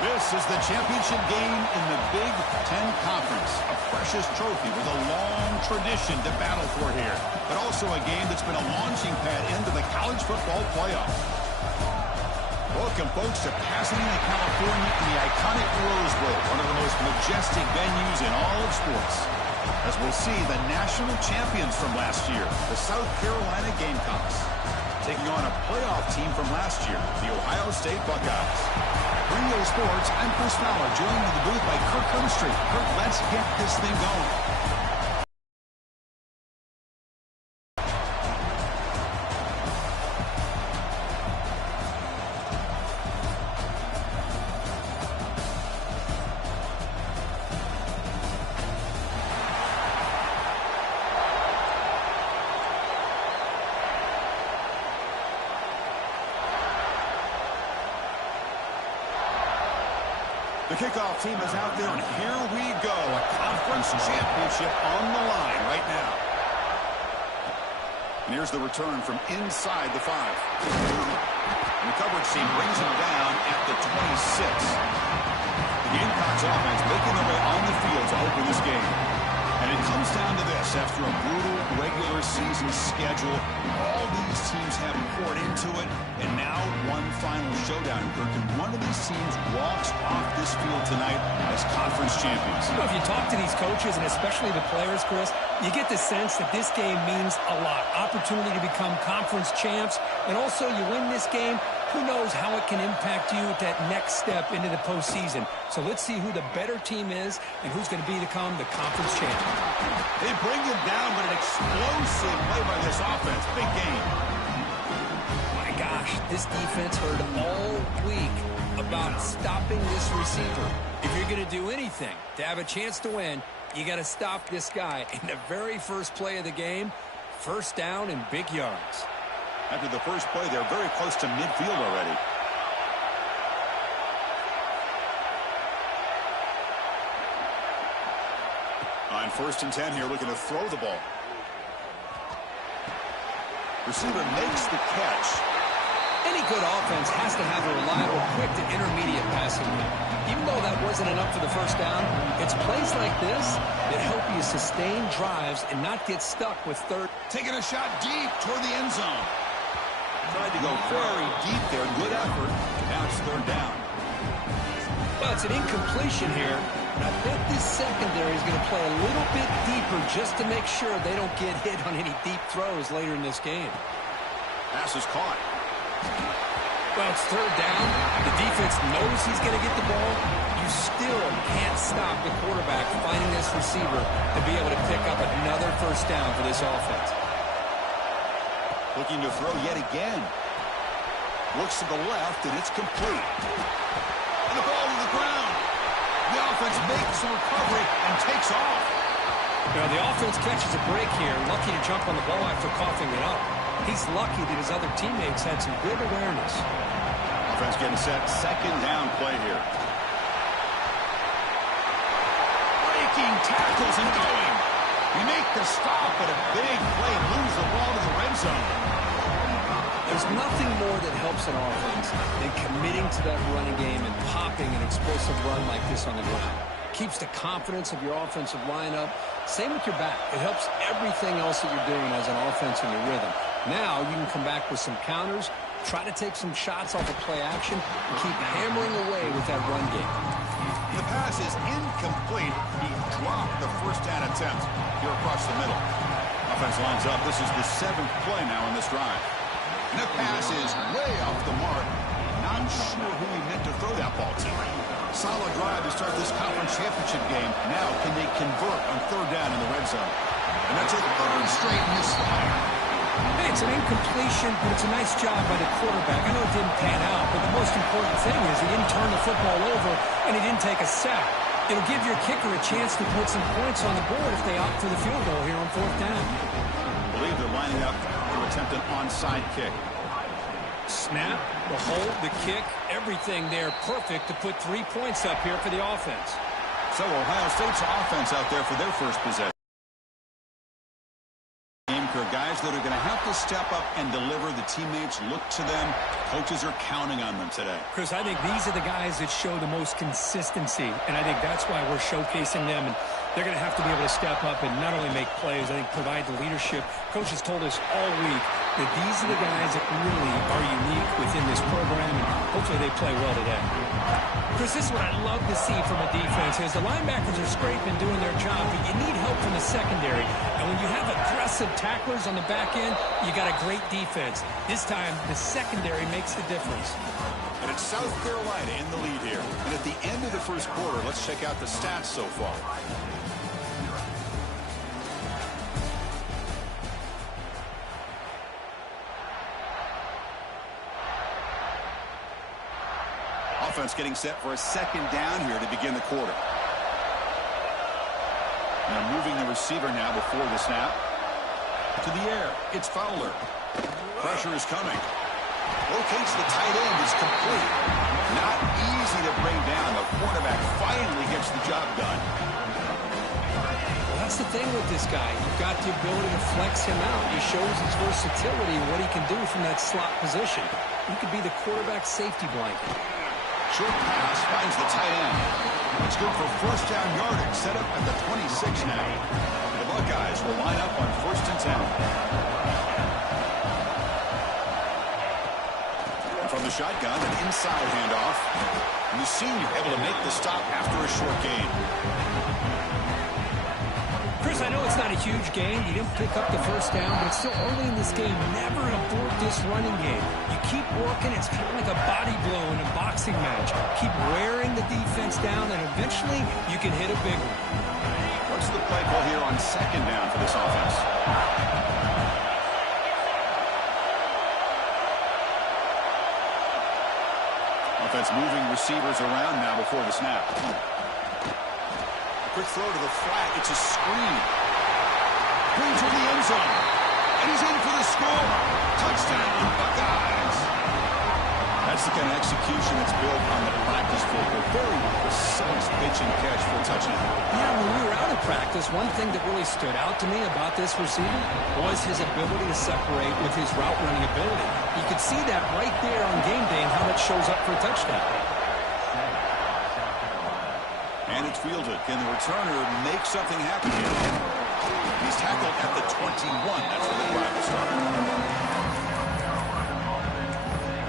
This is the championship game in the Big Ten Conference. A precious trophy with a long tradition to battle for here. But also a game that's been a launching pad into the college football playoff. Welcome, folks, to Pasadena, California in the iconic Rose Bowl, one of the most majestic venues in all of sports. As we'll see, the national champions from last year, the South Carolina Gamecocks, taking on a playoff team from last year, the Ohio State Buckeyes. For EA Sports, I'm Chris Fowler, joined in the booth by Kirk Humstreet. Kirk, let's get this thing going. The kickoff team is out there, and here we go. A conference championship on the line right now. And here's the return from inside the 5. And the coverage team brings him down at the 26. The Gamecocks offense making their way on the field to open this game. And it comes down to this. After a brutal regular season schedule, all these teams have poured into it, and now one final showdown, Kirk, and one of these teams walks off this field tonight as conference champions. You know, if you talk to these coaches, and especially the players, Chris, you get the sense that this game means a lot. Opportunity to become conference champs, and also you win this game, who knows how it can impact you at that next step into the postseason. So let's see who the better team is and who's going to become the conference champion. They bring him down, but an explosive play by this offense. Big game. My gosh, this defense heard all week about stopping this receiver. If you're going to do anything to have a chance to win, you got to stop this guy. In the very first play of the game, first down and big yards. After the first play, they're very close to midfield already. On 1st and 10 here, looking to throw the ball. Receiver makes the catch. Any good offense has to have a reliable, quick to intermediate passing game. Even though that wasn't enough for the first down, it's plays like this that help you sustain drives and not get stuck with third. Taking a shot deep toward the end zone. Tried to go very deep there. Good effort. Now it's 3rd down. Well, it's an incompletion here. And I bet this secondary is going to play a little bit deeper just to make sure they don't get hit on any deep throws later in this game. Pass is caught. Well, it's 3rd down. The defense knows he's going to get the ball. You still can't stop the quarterback finding this receiver to be able to pick up another first down for this offense. Looking to throw yet again. Looks to the left, and it's complete. And the ball to the ground. The offense makes a recovery and takes off. Now, the offense catches a break here. Lucky to jump on the ball after coughing it up. He's lucky that his other teammates had some good awareness. Offense getting set. 2nd down play here. Breaking tackles and going. You make the stop, but a big play moves the ball to the red zone. There's nothing more that helps an offense than committing to that running game and popping an explosive run like this on the ground. keeps the confidence of your offensive line up. Same with your back. It helps everything else that you're doing as an offense in your rhythm. Now you can come back with some counters, try to take some shots off of play action, and keep hammering away with that run game. The pass is incomplete. He dropped the first down attempt here across the middle. Offense lines up. This is the 7th play now in this drive. And the pass is way off the mark. Not sure who he meant to throw that ball to. Solid drive to start this conference championship game. Now can they convert on 3rd down in the red zone? And that's a 3rd straight misfire. Hey, it's an incompletion, but it's a nice job by the quarterback. I know it didn't pan out, but the most important thing is he didn't turn the football over and he didn't take a sack. It'll give your kicker a chance to put some points on the board if they opt for the field goal here on 4th down. I believe they're lining up to attempt an onside kick. Snap, the hold, the kick, everything there perfect to put 3 points up here for the offense. So Ohio State's offense out there for their first possession. Guys that are going to have to step up and deliver. The teammates look to them. Coaches are counting on them today. Chris, I think these are the guys that show the most consistency, and I think that's why we're showcasing them. And they're going to have to be able to step up and not only make plays, I think provide the leadership. Coach has told us all week that these are the guys that really are unique within this program, and hopefully they play well today. Chris, this is what I love to see from a defense is the linebackers are scraping, doing their job, but you need help from the secondary. And when you have aggressive tacklers on the back end, you got a great defense. This time, the secondary makes the difference. And it's South Carolina in the lead here. And at the end of the first quarter, let's check out the stats so far. Offense getting set for a 2nd down here to begin the quarter. Now moving the receiver now before the snap. To the air. It's Fowler. Pressure is coming. Rotates the tight end. It's complete. Not easy to bring down. The quarterback finally gets the job done. Well, that's the thing with this guy. You've got the ability to flex him out. He shows his versatility and what he can do from that slot position. He could be the quarterback safety blanket. Short pass finds the tight end. It's good for 1st down yardage. Set up at the 26 now. The Buckeyes will line up on 1st and 10. From the shotgun, an inside handoff. And the senior able to make the stop after a short gain. Chris, I know it's not a huge game. You didn't pick up the 1st down, but it's still early in this game. Never abort this running game. You keep working. It's kind of like a body blow in a boxing match. Keep wearing the defense down, and eventually you can hit a big one. What's the play call here on 2nd down for this offense? Offense moving receivers around now before the snap. Quick throw to the flat. It's a screen. Brings to the end zone. And he's in for the score. Touchdown, Buckeyes. That's the kind of execution that's built on the practice field. A very precise pitch and catch for a touchdown. Yeah, when we were out of practice, one thing that really stood out to me about this receiver was his ability to separate with his route running ability. You could see that right there on game day and how that shows up for a touchdown. And it's fielded. Can the returner make something happen here? He's tackled at the 21. That's where the drive will start.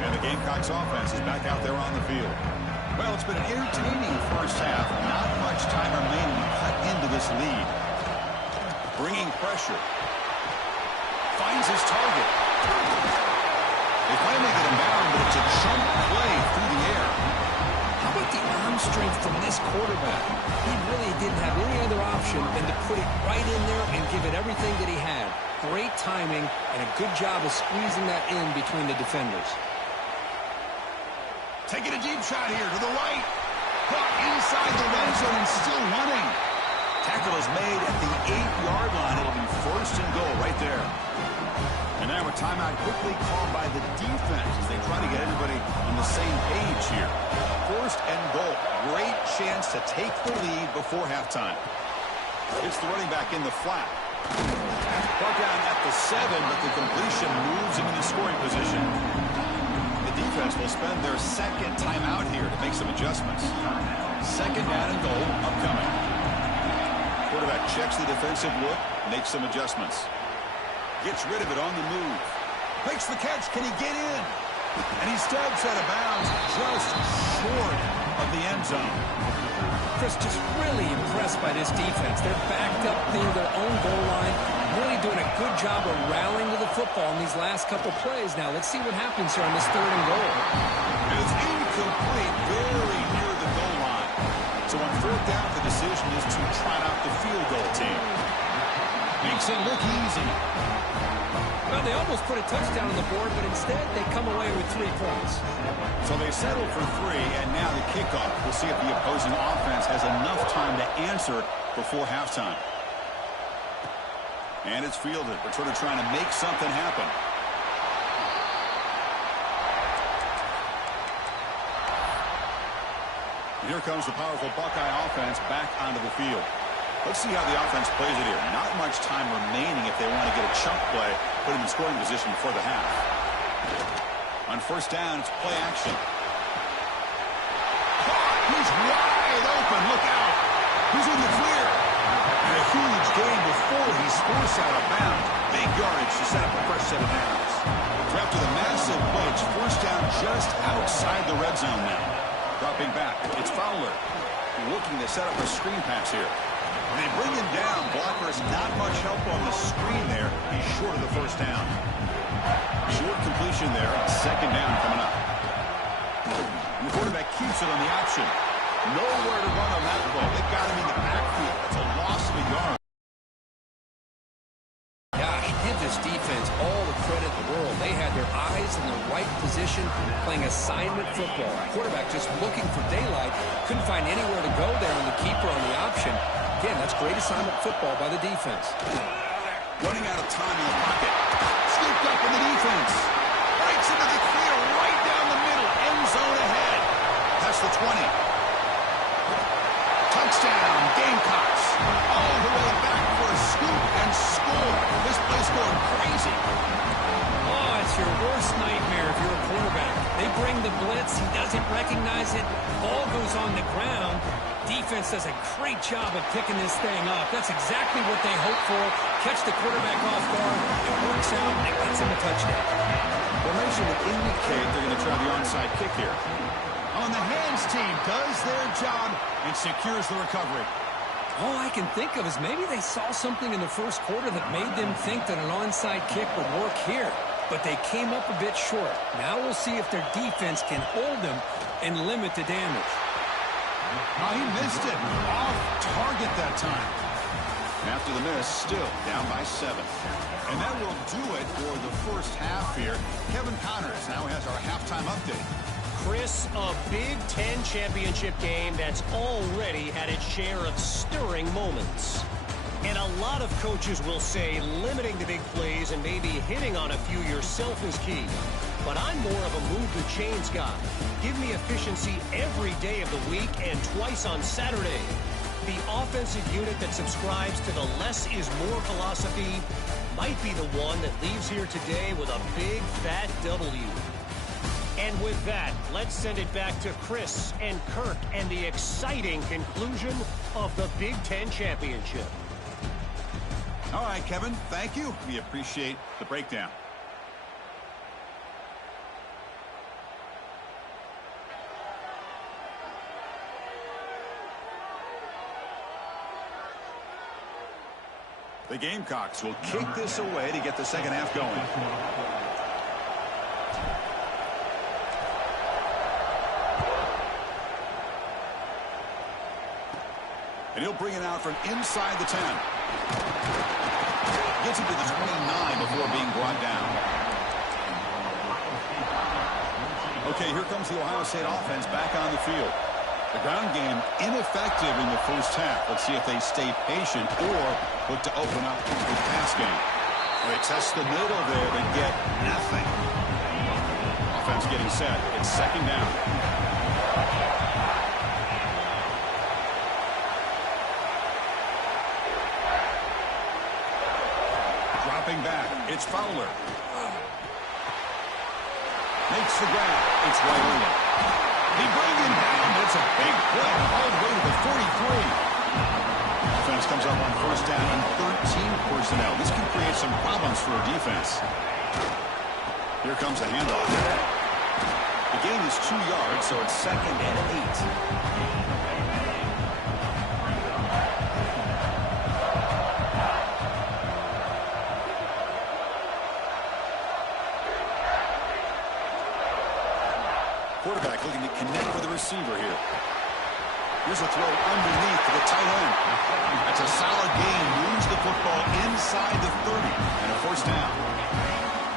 And the Gamecocks offense is back out there on the field. Well, it's been an entertaining first half. Not much time remaining to cut into this lead. Bringing pressure. Finds his target. They finally get him down, but it's a jump play through the air. How about the arm strength from this quarterback? He really didn't have any other option than to put it right in there and give it everything that he had. Great timing and a good job of squeezing that in between the defenders. Taking a deep shot here to the right. Caught inside the red zone and still running. Tackle is made at the 8-yard line. It'll be 1st and goal right there. And now a timeout quickly called by the defense as they try to get everybody on the same page here. 1st and goal. Great chance to take the lead before halftime. It's the running back in the flat. Brought down at the 7, but the completion moves him into scoring position. The defense defense will spend their second timeout here to make some adjustments. Second down and goal upcoming. Quarterback checks the defensive look, makes some adjustments. Gets rid of it on the move. Makes the catch. Can he get in? And he steps out of bounds just short of the end zone. Chris, just really impressed by this defense. They're backed up near their own goal line, really doing a good job of rallying to the football in these last couple plays. Now, let's see what happens here on this third and goal. And it's incomplete, very near the goal line. So on fourth down, the decision is to trot out the field goal team. Makes it look easy. Well, they almost put a touchdown on the board, but instead they come away with 3 points. So they settle for 3, and now the kickoff. We'll see if the opposing offense has enough time to answer before halftime. And it's fielded. We're sort of trying to make something happen. Here comes the powerful Buckeye offense back onto the field. Let's see how the offense plays it here. Not much time remaining if they want to get a chunk play, put him in scoring position before the half. On first down, it's play action. He's wide open. Look out. He's in the clear. And a huge gain before he's forced out of bounds. Big yardage to set up a fresh set of downs. After the massive play, it's first down just outside the red zone now. Dropping back, it's Fowler. Looking to set up a screen pass here. They bring him down. Blocker has not much help on the screen there. He's short of the first down. Short completion there. Second down coming up. And the quarterback keeps it on the option. Nowhere to run on that play. They've got him in the backfield. That's a loss of a yard. Gosh, give this defense all the credit in the world. They had their eyes in the right position, playing assignment football. Quarterback just looking for daylight. Couldn't find anywhere to go there on the keeper on the option. Again, that's great assignment football by the defense. Running out of time in the pocket. Scooped up in the defense. Breaks into the clear right down the middle. End zone ahead. That's the 20. Touchdown, Gamecocks. All the way back for a scoop and score. This play's going crazy. Oh, it's your worst nightmare if you're a quarterback. They bring the blitz. He doesn't recognize it. Ball goes on the ground. Defense does a great job of picking this thing up. That's exactly what they hope for. Catch the quarterback off guard. It works out, and it gets him a touchdown. Formation would indicate they're going to try the onside kick here. On the hands team does their job and secures the recovery. All I can think of is maybe they saw something in the first quarter that made them think that an onside kick would work here. But they came up a bit short. Now we'll see if their defense can hold them and limit the damage. Oh, he missed it. Off target that time. And after the miss, still down by 7. And that will do it for the first half here. Kevin Connors now has our halftime update. Chris, a Big Ten championship game that's already had its share of stirring moments. And a lot of coaches will say limiting the big plays and maybe hitting on a few yourself is key. But I'm more of a move the chains guy. Give me efficiency every day of the week and twice on Saturday. The offensive unit that subscribes to the less is more philosophy might be the one that leaves here today with a big fat W. And with that, let's send it back to Chris and Kirk and the exciting conclusion of the Big Ten Championship. All right, Kevin, thank you. We appreciate the breakdown. The Gamecocks will kick this away to get the second half going. And he'll bring it out from inside the 10. Gets it to the 29 before being brought down. Okay, here comes the Ohio State offense back on the field. The ground game ineffective in the first half. Let's see if they stay patient or look to open up the pass game. They test the middle there but get nothing. Offense getting set. It's second down. Dropping back. It's Fowler. Makes the grab. It's right early. They bring him down. It's a big play all the way to the 43. Offense comes up on first down and 13 personnel. This can create some problems for a defense. Here comes a handoff. The gain is 2 yards, so it's 2nd and 8. Quarterback looking to connect with the receiver here. Here's a throw underneath to the tight end. That's a solid gain. Moves the football inside the 30 and a first down.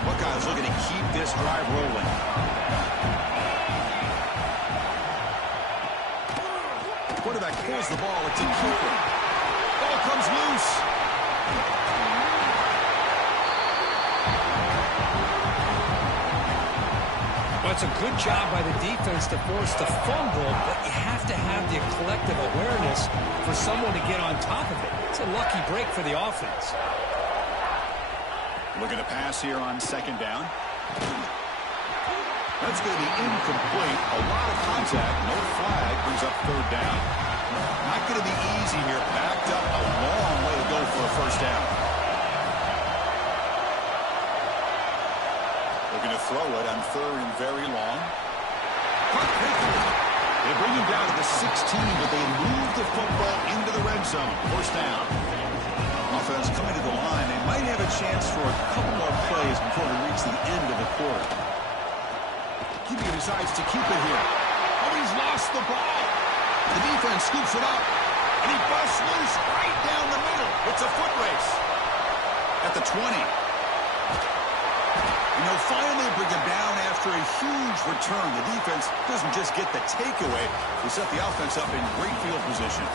Buckeyes looking to keep this drive rolling. Quarterback pulls the ball. It's incomplete. Ball comes loose. Well, it's a good job by the defense to force the fumble, but you have to have the collective awareness for someone to get on top of it. It's a lucky break for the offense. Looking to pass here on 2nd down. That's going to be incomplete. A lot of contact. No flag. Brings up 3rd down. Not going to be easy here. Backed up a long way to go for a first down. Looking to throw it on 3rd and very long. They bring him down to the 16, but they move the football into the red zone. First down. Offense coming to the line. They might have a chance for a couple more plays before they reach the end of the quarter. Keeping decides to keep it here. Oh, he's lost the ball. The defense scoops it up. And he busts loose right down the middle. It's a foot race. At the 20. And they'll finally bring him down after a huge return. The defense doesn't just get the takeaway. They set the offense up in great field position.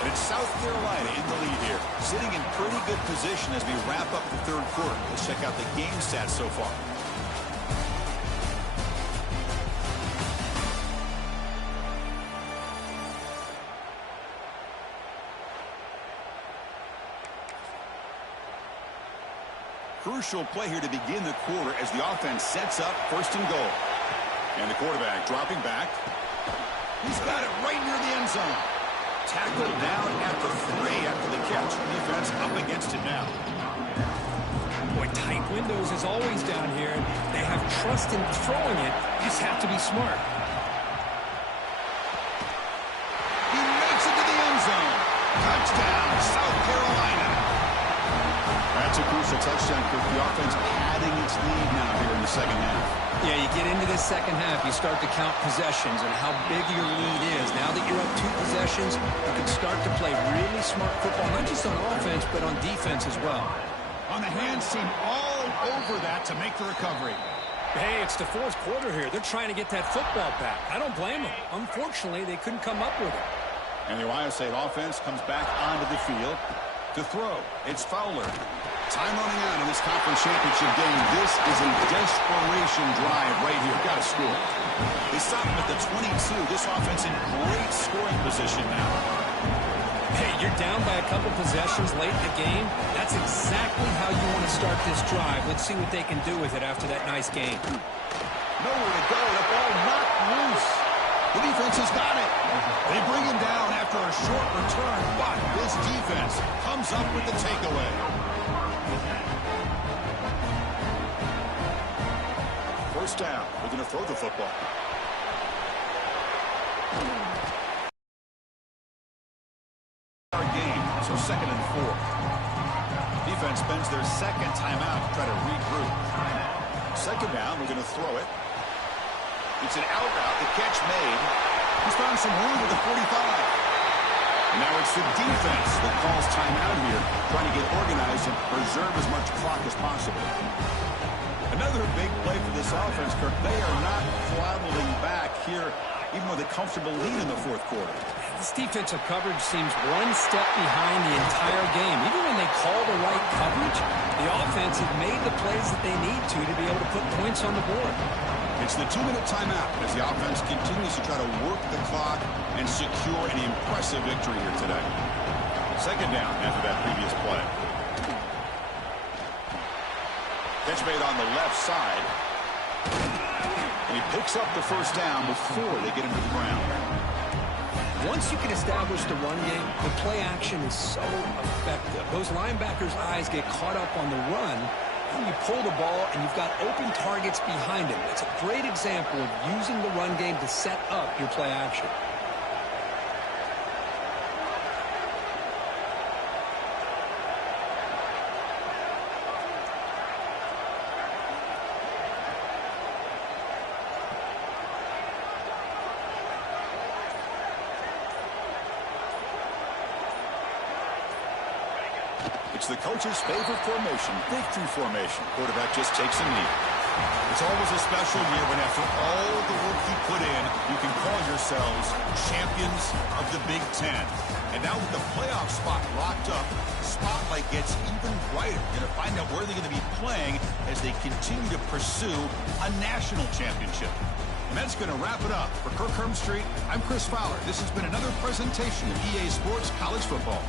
And it's South Carolina in the lead here. Sitting in pretty good position as we wrap up the 3rd quarter. Let's check out the game stats so far. Crucial play here to begin the quarter as the offense sets up 1st and goal. And the quarterback dropping back. He's got it right near the end zone. Tackled down at the 3 after the catch. Defense up against it now. Boy, tight windows is always down here. They have trust in throwing it. You just have to be smart. He makes it to the end zone. Touchdown, South Carolina. That's a crucial touchdown, Kirk. The offense padding its lead now here in the 2nd half. Yeah, you get into this 2nd half, you start to count possessions and how big your lead is. Now that you're up 2 possessions, you can start to play really smart football, not just on offense, but on defense as well. On the hands team all over that to make the recovery. Hey, it's the 4th quarter here. They're trying to get that football back. I don't blame them. Unfortunately, they couldn't come up with it. And the Ohio State offense comes back onto the field to throw. It's Fowler. Time running out in this conference championship game. This is a desperation drive right here. Got to score. They stop him at the 22. This offense in great scoring position now. Hey, you're down by a couple possessions late in the game. That's exactly how you want to start this drive. Let's see what they can do with it after that nice game. Nowhere to go. The ball knocked loose. The defense has got it. They bring him down after a short return, but this defense comes up with the takeaway. First down. We're going to throw the football. Our game, so 2nd and 4. Defense spends their 2nd timeout to try to regroup. 2nd down, we're going to throw it. It's an out route. The catch made. He's found some room at the 45. Now it's the defense that calls timeout here, trying to get organized and preserve as much clock as possible. Another big play for this offense, Kirk. They are not throttling back here, even with a comfortable lead in the 4th quarter. This defensive coverage seems one step behind the entire game. Even when they call the right coverage, the offense has made the plays that they need to be able to put points on the board. It's the 2-minute timeout as the offense continues to try to work the clock and secure an impressive victory here today. 2nd down after that previous play. Catch made on the left side. And he picks up the first down before they get him to the ground. Once you can establish the run game, the play action is so effective. Those linebackers' eyes get caught up on the run, and you pull the ball, and you've got open targets behind him. It's a great example of using the run game to set up your play action. It's the coach's favorite formation, victory formation. Quarterback just takes a knee. It's always a special year when after all the work you put in, you can call yourselves champions of the Big Ten. And now with the playoff spot locked up, the spotlight gets even brighter. You're going to find out where they're going to be playing as they continue to pursue a national championship. And that's going to wrap it up. For Kirk Street, I'm Chris Fowler. This has been another presentation of EA Sports College Football.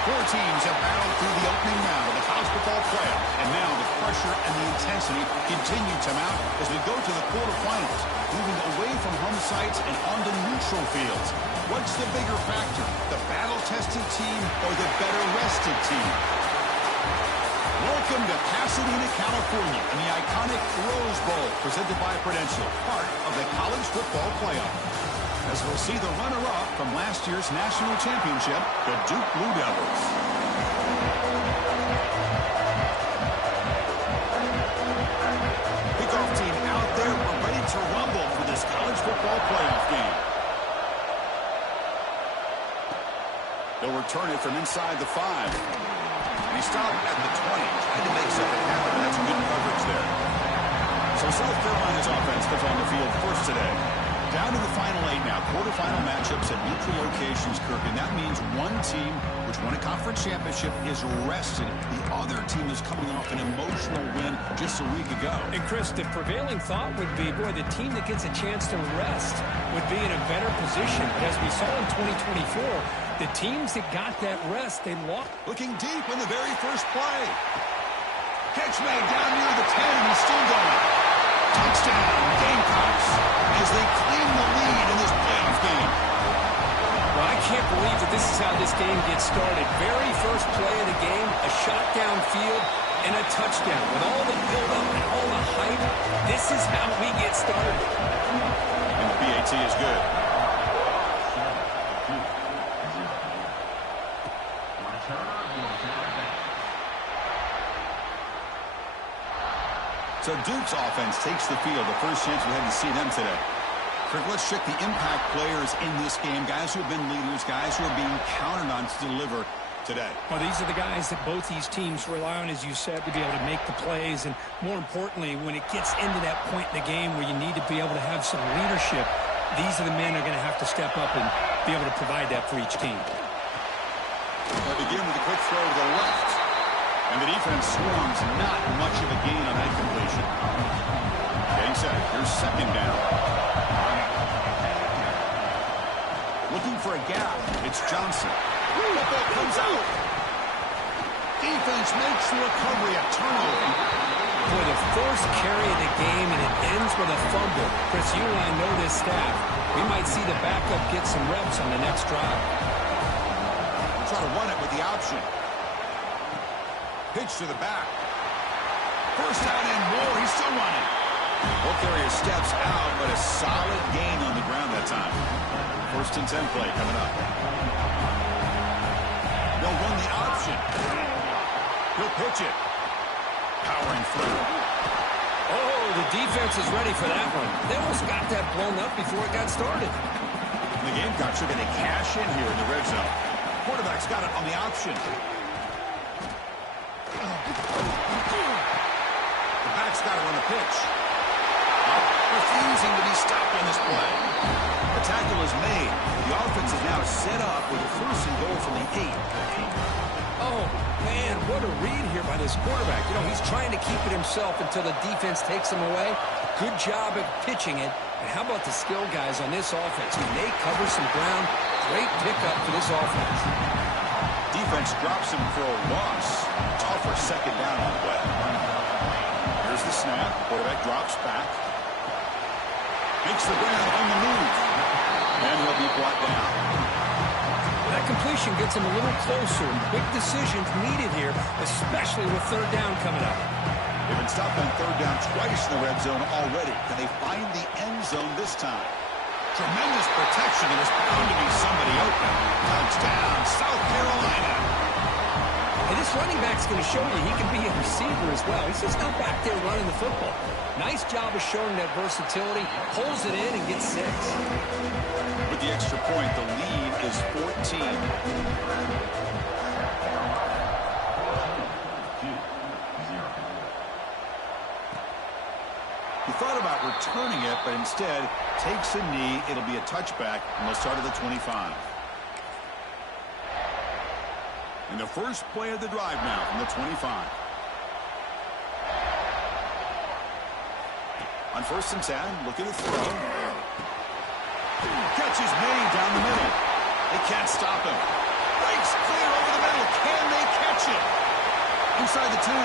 Four teams have battled through the opening round of the college football playoff, and now the pressure and the intensity continue to mount as we go to the quarterfinals, moving away from home sites and onto neutral fields. What's the bigger factor, the battle-tested team or the better-rested team? Welcome to Pasadena, California, and the iconic Rose Bowl, presented by Prudential, part of the college football playoff. As we'll see the runner-up from last year's national championship, the Duke Blue Devils. Kickoff team out there, we're ready to rumble for this college football playoff game. They'll return it from inside the 5. And he stopped at the 20. Tried to make something happen, but that's good coverage there. So South Carolina's offense goes on the field first today. Down to the final 8 now. Quarterfinal matchups at neutral locations, Kirk. And that means one team, which won a conference championship, is rested. The other team is coming off an emotional win just a week ago. And, Chris, the prevailing thought would be, boy, the team that gets a chance to rest would be in a better position. But as we saw in 2024, the teams that got that rest, they lost. Looking deep in the very first play. Catch made down near the 10. He's still going. Touchdown, Gamecocks, as they claim the lead in this playoff game. Well, I can't believe that this is how this game gets started. Very first play of the game, a shot downfield, and a touchdown. With all the build-up and all the hype, this is how we get started. And the PAT is good. So Duke's offense takes the field. The first chance we had to see them today. Kirk, let's check the impact players in this game. Guys who have been leaders, guys who are being counted on to deliver today. Well, these are the guys that both these teams rely on, as you said, to be able to make the plays. And more importantly, when it gets into that point in the game where you need to be able to have some leadership, these are the men who are going to have to step up and be able to provide that for each team. We'll begin with a quick throw to the left. And the defense swarms not much of a gain on that completion. Getting set. Here's second down. Looking for a gap. It's Johnson. The ball comes out. Defense makes the recovery, a turnover. For the first carry of the game, and it ends with a fumble. Chris, you and I know this staff. We might see the backup get some reps on the next drive. We'll try to run it with the option. Pitch to the back. First down and more. He's still running. Both areas steps out, but a solid gain on the ground that time. First and 10 play coming up. They'll run the option. He'll pitch it. Powering through. Oh, the defense is ready for that one. They almost got that blown up before it got started. The Gamecocks are going to cash in here in the red zone. Quarterback's got it on the option. The back's got it on the pitch. Refusing to be stopped on this play. The tackle is made. The offense is now set up with a first and goal from the 8. Oh, man, what a read here by this quarterback. You know, he's trying to keep it himself until the defense takes him away. Good job at pitching it. And how about the skill guys on this offense? I mean, they cover some ground. Great pickup for this offense. Defense drops him for a loss. Tougher second down on the way. Here's the snap. Quarterback drops back. Makes the ground on the move. And he'll be brought down. That completion gets him a little closer. Big decisions needed here, especially with third down coming up. They've been stopped on third down twice in the red zone already. Can they find the end zone this time? Tremendous protection. There's bound to be somebody open. Touchdown, South Carolina. And this running back's going to show you he can be a receiver as well. He's just not back there running the football. Nice job of showing that versatility. Pulls it in and gets 6. With the extra point, the lead is 14. He thought about returning it, but instead takes a knee. It'll be a touchback, and they'll start at the 25. And the first play of the drive now from the 25. On first and 10, looking to throw. Catch is made down the middle. They can't stop him. Breaks clear over the middle. Can they catch it? Inside the 10.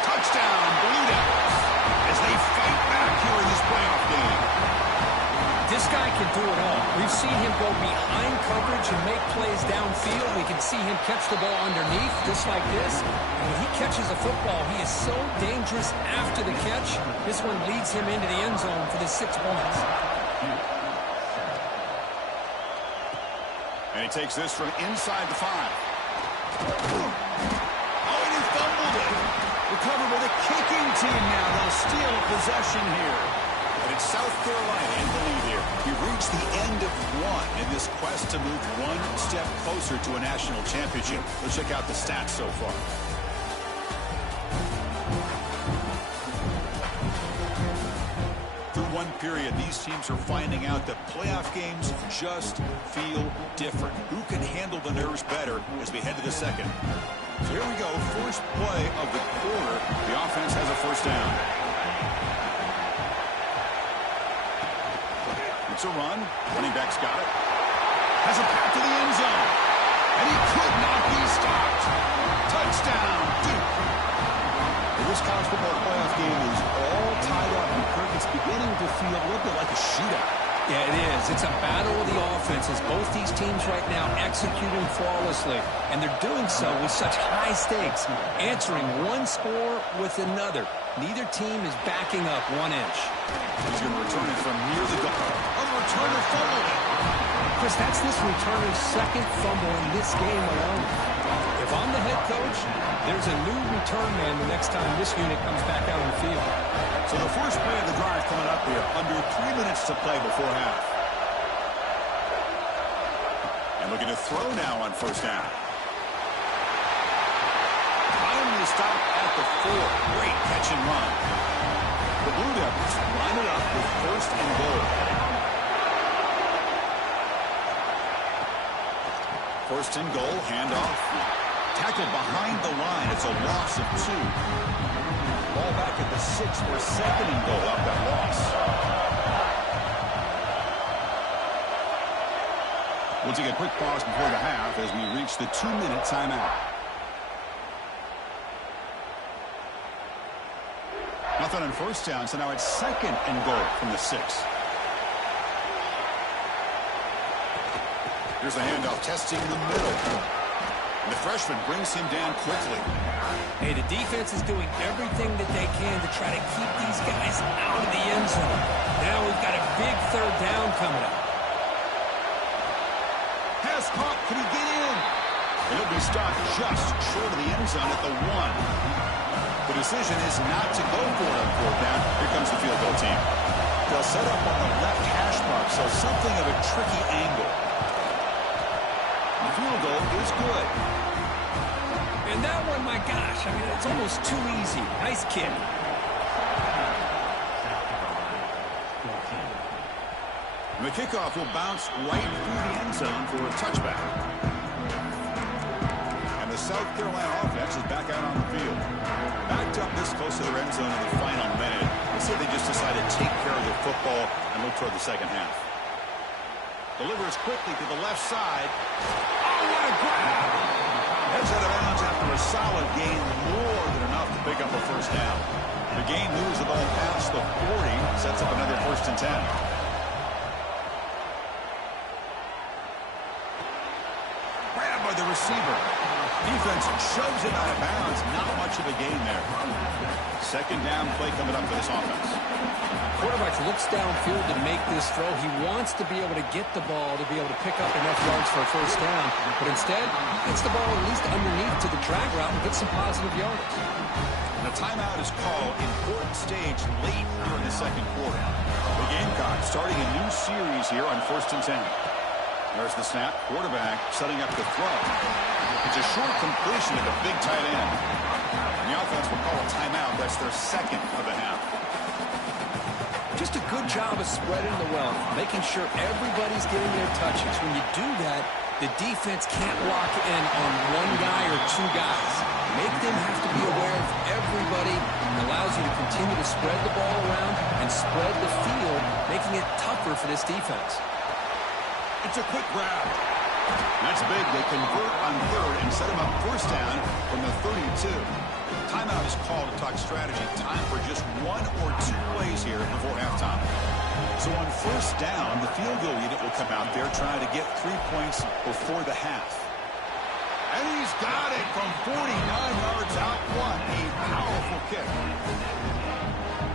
Touchdown, Blue Devils, as they fight back here in this playoff game. This guy can do it all. We've seen him go behind coverage and make plays downfield. We can see him catch the ball underneath, just like this. And when he catches a football, he is so dangerous after the catch. This one leads him into the end zone for the 6 points. And he takes this from inside the 5. Oh, and he fumbled it. Recovered by the kicking team now. They'll steal a possession here. But it's South Carolina in the lead here. He reached the end of one in this quest to move one step closer to a national championship. Let's check out the stats so far. Through one period, these teams are finding out that playoff games just feel different. Who can handle the nerves better as we head to the second? So here we go, first play of the quarter. The offense has a first down. It's a run. Running back's got it. Has a path to the end zone. And he could not be stopped. Touchdown, Duke. This college football playoff game is all tied up, and Kirk, it's beginning to feel a little bit like a shootout. Yeah, it is. It's a battle of the offenses. Both these teams right now executing flawlessly, and they're doing so with such high stakes, answering one score with another. Neither team is backing up 1 inch. He's going to return it from near the goal. Oh, the returner fumbled it. Chris, that's this returner's second fumble in this game alone. If I'm the head coach, there's a new return man the next time this unit comes back out on the field. So the first play of the drive coming up here, under 3 minutes to play before half. And looking to throw now on first down. Finally stopped at the 4. Great catch and run. The Blue Devils line it up with first and goal. First and goal, handoff. Tackled behind the line. It's a loss of 2. Ball back at the 6 for second and goal up that loss. We'll take a quick pause before the half as we reach the 2-minute timeout. Nothing on first down, so now it's second and goal from the 6. Here's the handoff, testing the middle. And the freshman brings him down quickly. Hey, the defense is doing everything that they can to try to keep these guys out of the end zone. Now we've got a big third down coming up. Pass caught. Can he get in? And he'll be stopped just short of the end zone at the 1. The decision is not to go for it on fourth down. Here comes the field goal team. They'll set up on the left hash mark, so something of a tricky angle. The field goal is good. And that one, my gosh, I mean, it's almost too easy. Nice kick. And the kickoff will bounce right through the end zone for a touchback. And the South Carolina offense is back out on the field. Backed up this close to their end zone in the final minute. Let's say they just decided to take care of the football and look toward the second half. Delivers quickly to the left side. Oh, what a grab! Heads out of bounds after a solid gain, more than enough to pick up a first down. The gain moves the ball past the 40, sets up another 1st and 10. Grabbed by the receiver. Defense shoves it out of bounds. Not much of a gain there. Second down play coming up for this offense. Quarterback looks downfield to make this throw. He wants to be able to get the ball to be able to pick up enough yards for a first down. But instead, gets the ball at least underneath to the drag route and gets some positive yards. And a timeout is called. Important stage late here in the second quarter. The Gamecocks starting a new series here on 1st and 10. There's the snap. Quarterback setting up the throw. It's a short completion to the big tight end. And the offense will call a timeout. That's their second of the half. Just a good job of spreading the wealth, making sure everybody's getting their touches. When you do that, the defense can't lock in on one guy or 2 guys. Make them have to be aware of everybody. It allows you to continue to spread the ball around and spread the field, making it tougher for this defense. It's a quick grab. That's big. They convert on third and set him up first down from the 32. Timeout is called to talk strategy. Time for just one or two plays here before halftime. So on first down, the field goal unit will come out there trying to get 3 points before the half. And he's got it from 49 yards out. What a powerful kick.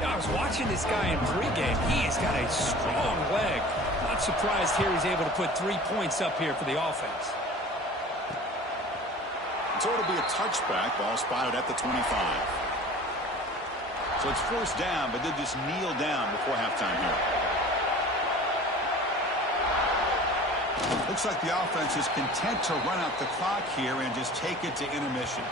I was watching this guy in pregame. He has got a strong leg. Not surprised here he's able to put 3 points up here for the offense. So it'll be a touchback. Ball spotted at the 25. So it's first down, but they just kneel down before halftime here. Looks like the offense is content to run out the clock here and just take it to intermission.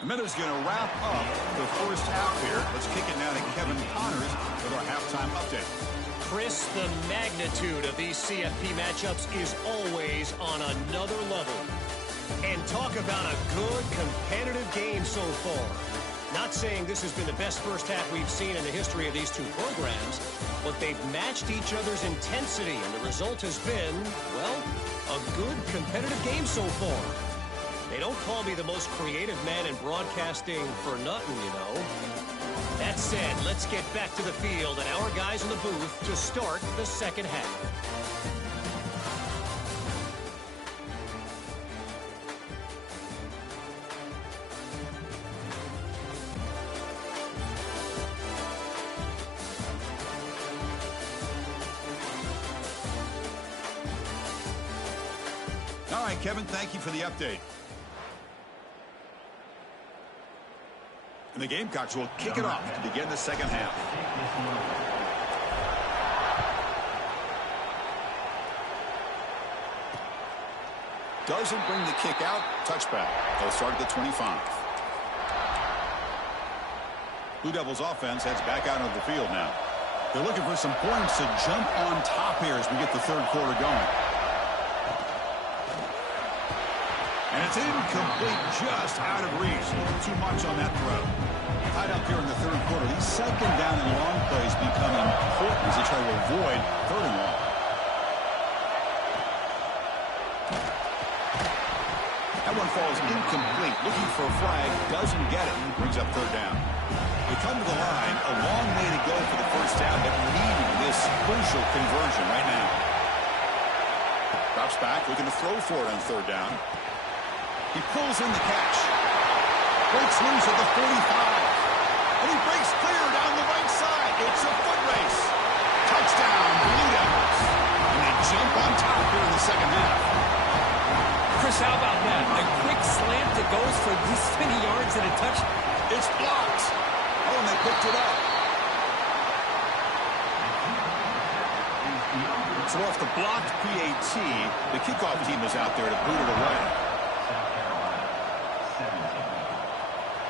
The Meadows going to wrap up the first half here. Let's kick it now to Kevin Connors with our halftime update. Chris, the magnitude of these CFP matchups is always on another level. And talk about a good competitive game so far. Not saying this has been the best first half we've seen in the history of these two programs, but they've matched each other's intensity, and the result has been, well, a good competitive game so far. They don't call me the most creative man in broadcasting for nothing, you know. That said, let's get back to the field and our guys in the booth to start the second half. All right, Kevin, thank you for the update. And the Gamecocks will kick it off to begin the second half. Doesn't bring the kick out. Touchback. They'll start at the 25. Blue Devils offense heads back out onto the field now. They're looking for some points to jump on top here as we get the third quarter going. And it's incomplete, just out of reach. Too much on that throw. Tied up here in the third quarter. These second down and long plays become important as they try to avoid third and long. That one falls incomplete. Looking for a flag, doesn't get it. Brings up third down. They come to the line, a long way to go for the first down, but needing this crucial conversion right now. Drops back, looking to throw for it on third down. He pulls in the catch. Breaks loose at the 45. And he breaks clear down the right side. It's a foot race. Touchdown, Blue Devils. And they jump on top here in the second half. Chris, how about that? A quick slant that goes for this many yards and a touch. It's blocked. Oh, and they picked it up. So off the blocked PAT, the kickoff team is out there to boot it away.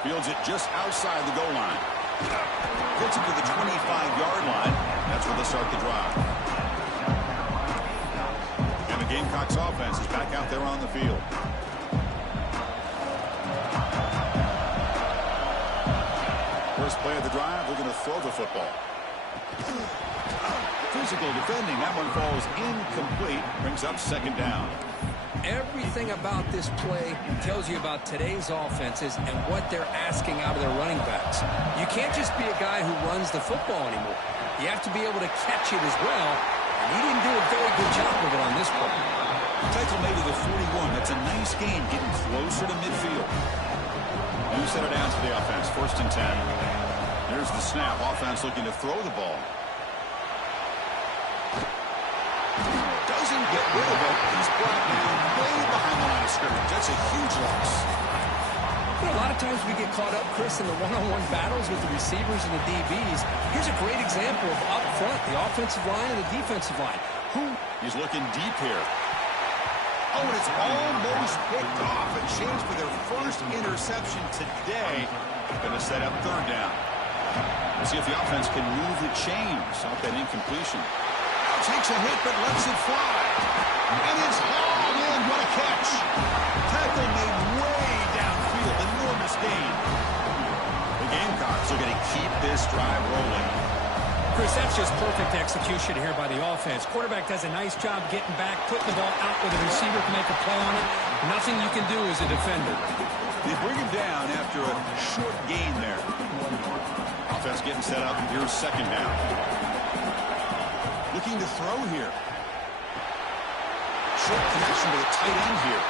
Fields it just outside the goal line. Gets it to the 25-yard line. That's where they start the drive. And the Gamecocks offense is back out there on the field. First Play of the drive, they're going to throw the football. Physical defending. That one falls incomplete. Brings up second down. Everything about this play tells you about today's offenses and what they're asking out of their running backs. You can't just be a guy who runs the football anymore. You have to be able to catch it as well. And he didn't do a very good job of it on this play. Tackle made to the 41. That's a nice gain, getting closer to midfield. New set it down to the offense. 1st and 10. There's the snap. Offense looking to throw the ball. Doesn't get rid of it. He's brought down way behind the line of scrimmage. That's a huge loss. You know, a lot of times we get caught up, Chris, in the one-on-one battles with the receivers and the DBs. Here's a great example of up front, the offensive line and the defensive line. He's looking deep here. Oh, and it's almost picked off. A chance for their first interception today. Going to set up 3rd down. We'll see if the offense can move the chains off that incompletion. Takes a hit but lets it fly. And it's hauled in. What a catch. Tackle made way downfield. Enormous gain. The Gamecocks are going to keep this drive rolling. Chris, that's just perfect execution here by the offense. Quarterback does a nice job getting back, putting the ball out where the receiver can make a play on it. Nothing you can do as a defender. They bring him down after a short gain there. Offense getting set up. Here's 2nd down. Looking to throw here. Short connection to the tight end here.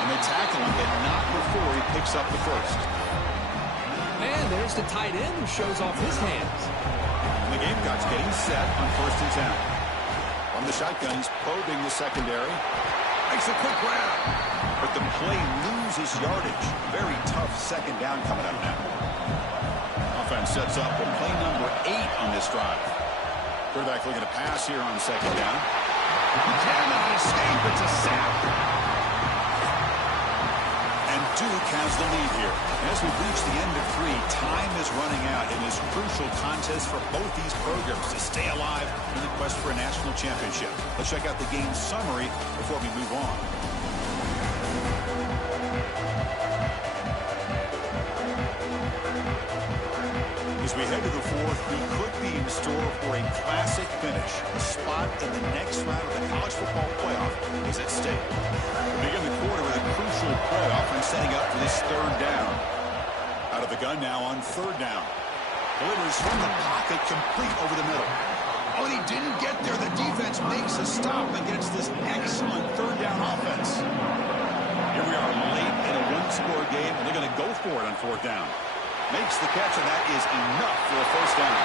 And they tackle him, but not before he picks up the first. And there's the tight end who shows off his hands. And the Gamecocks getting set on 1st and 10. From the shotgun, he's probing the secondary. Makes a quick grab. But the play loses yardage. Very tough 2nd down coming up now. Offense sets up with play number 8 on this drive. Quarterback looking to pass here on 2nd down. He cannot escape. It's a sack. And Duke has the lead here. As we've reached the end of 3, time is running out in this crucial contest for both these programs to stay alive in the quest for a national championship. Let's check out the game summary before we move on. As we head to the 4th, we could be in store for a classic finish. A spot in the next round of the college football playoff is at stake. We begin the quarter with a crucial playoff and setting up for this 3rd down. Out of the gun now on 3rd down. Delivers from the pocket, complete over the middle. Oh, and he didn't get there. The defense makes a stop against this excellent 3rd down offense. Here we are late in a 1-score game, and they're going to go for it on 4th down. Makes the catch, and that is enough for a 1st down.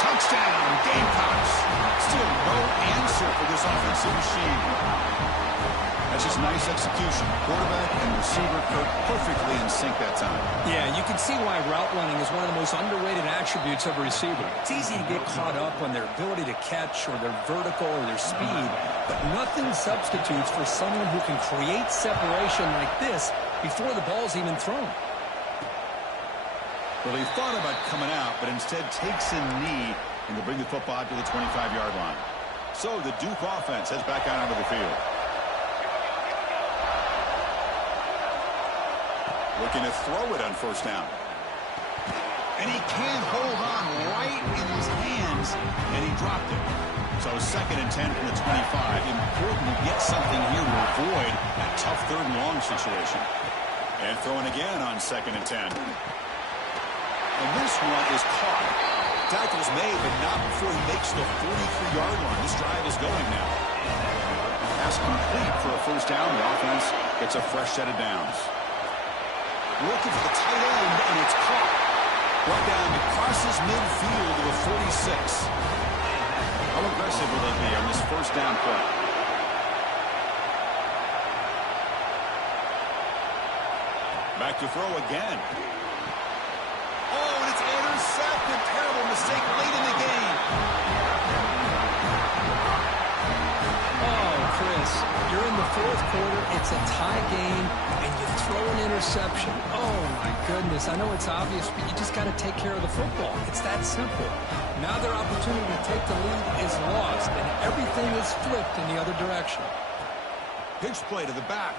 Touchdown, Gamecocks. Still no answer for this offensive machine. That's just nice execution. Quarterback and receiver perfectly in sync that time. Yeah, you can see why route running is one of the most underrated attributes of a receiver. It's easy to get caught up on their ability to catch or their vertical or their speed, but nothing substitutes for someone who can create separation like this before the ball's even thrown. Well, he thought about coming out, but instead takes a knee and to bring the football to the 25-yard line. So the Duke offense heads back out onto the field. Looking to throw it on 1st down. And he can't hold on right in his hands, and he dropped it. So 2nd and 10 from the 25. Important to get something here to avoid that tough 3rd and long situation. And throwing again on 2nd and 10. And this one is caught. Tackle's made, but not before he makes the 43-yard line. This drive is going now. Pass complete for a 1st down. The offense gets a fresh set of downs. Looking for the tight end, and it's caught. Brought down, it crosses midfield to the 46. How aggressive will they be on this 1st down play? Back to throw again. Oh, and it's intercepted. Terrible mistake late in the game. Oh, Chris, you're in the 4th quarter. It's a tie game, and you throw an interception. Oh, my goodness. I know it's obvious, but you just got to take care of the football. It's that simple. Now their opportunity to take the lead is lost, and everything is flipped in the other direction. Pitch play to the back.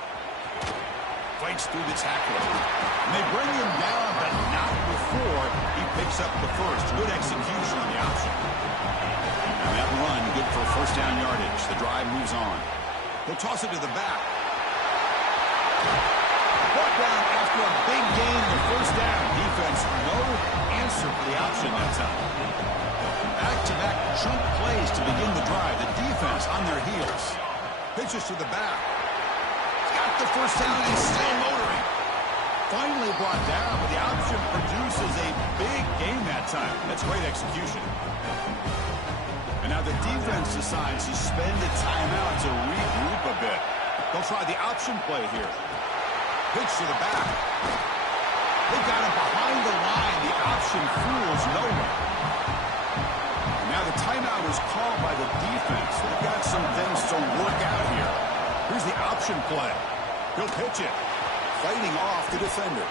fights through the tackle. And they bring him down, but not before he picks up the first. Good execution on the option. And that run, good for first down yardage. The drive moves on. He'll toss it to the back. Brought down after a big gain, the first down. Defense, no answer for the option that time. Back-to-back chunk plays to begin the drive. The defense on their heels. Pitches to the back. Got the first down and still motoring. Finally brought down, but the option produces a big gain that time. That's great execution. And now the defense decides to spend a timeout to regroup a bit. They'll try the option play here. Pitch to the back. They got him behind the line. The option fools no one. Now the timeout is called by the defense. They've got some things to work out here. Here's the option play. He'll pitch it. Fighting off the defender.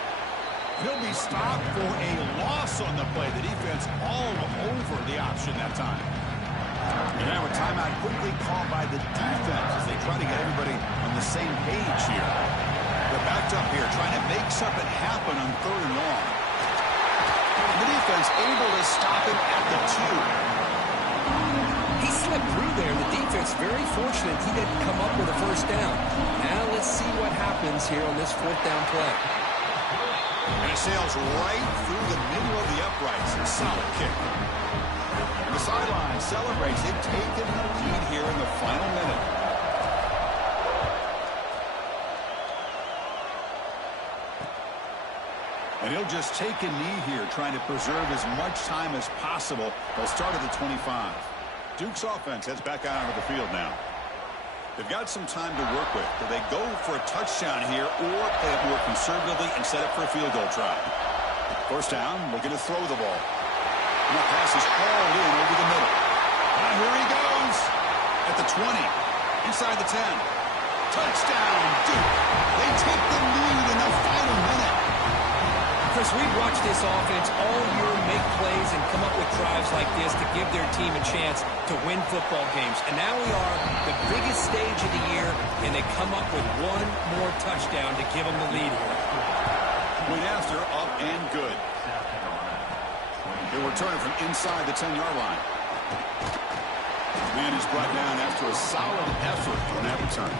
He'll be stopped for a loss on the play. The defense all over the option that time. And now a timeout quickly called by the defense as they try to get everybody on the same page here. They're backed up here trying to make something happen on 3rd and long. And the defense able to stop him at the 2. He slipped through there. The defense very fortunate he didn't come up with a first down. Now let's see what happens here on this 4th down play. And it sails right through the middle of the uprights. A solid kick. And the sideline celebrates. They've taken the lead here in the final minute. And he'll just take a knee here, trying to preserve as much time as possible. They'll start at the 25. Duke's offense heads back out onto the field now. They've got some time to work with. Do they go for a touchdown here or play it more conservatively and set up for a field goal try? First down, looking to throw the ball. And the pass is hauled in over the middle. And here he goes. At the 20. Inside the 10. Touchdown, Duke. They take the lead in the final minute. Chris, we've watched this offense all year make plays and come up with drives like this to give their team a chance to win football games. And now we are the biggest stage of the year, and they come up with one more touchdown to give them the lead here. Point after, up and good. He'll return it from inside the 10-yard line. Man is brought down after a solid effort on that return.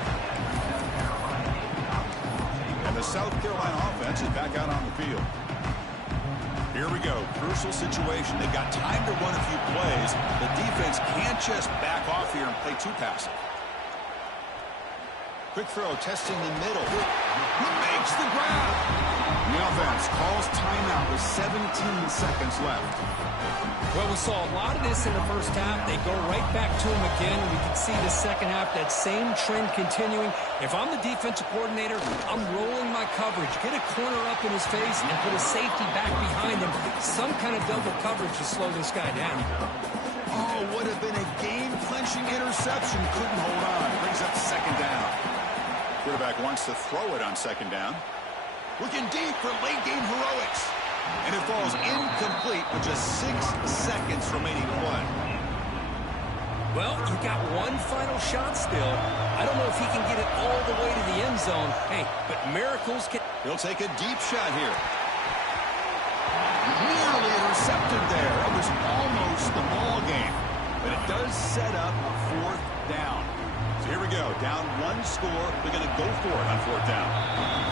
And the South Carolina offense is back out on the field. Here we go. Crucial situation. They've got time to run a few plays. The defense can't just back off here and play too passive. Quick throw, testing the middle. Who makes the grab? And the offense calls timeout with 17 seconds left. Well, we saw a lot of this in the first half. They go right back to him again. We can see the second half, that same trend continuing. If I'm the defensive coordinator, I'm rolling my coverage. Get a corner up in his face and put a safety back behind him. Some kind of double coverage to slow this guy down. Oh, would have been a game-clinching interception. Couldn't hold on. Brings up second down. Quarterback wants to throw it on second down. Looking deep for late-game heroics. And it falls incomplete with just 6 seconds remaining to play. Well, you got one final shot still. I don't know if he can get it all the way to the end zone. Hey, but miracles can... He'll take a deep shot here. Nearly intercepted there. It was almost the ball game. But it does set up 4th down. So here we go. Down 1 score. They're going to go for it on 4th down.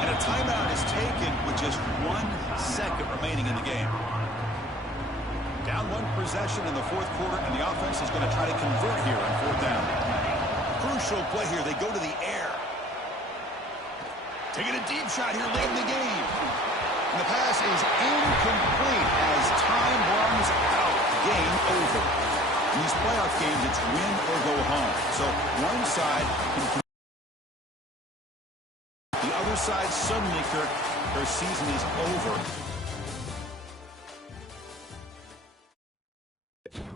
And a timeout is taken with just 1 second remaining in the game. Down 1 possession in the 4th quarter, and the offense is going to try to convert here on 4th down. Crucial play here. They go to the air. Taking a deep shot here late in the game. And the pass is incomplete as time runs out. Game over. In these playoff games, it's win or go home. So one side can... The other side suddenly, Kirk, their season is over.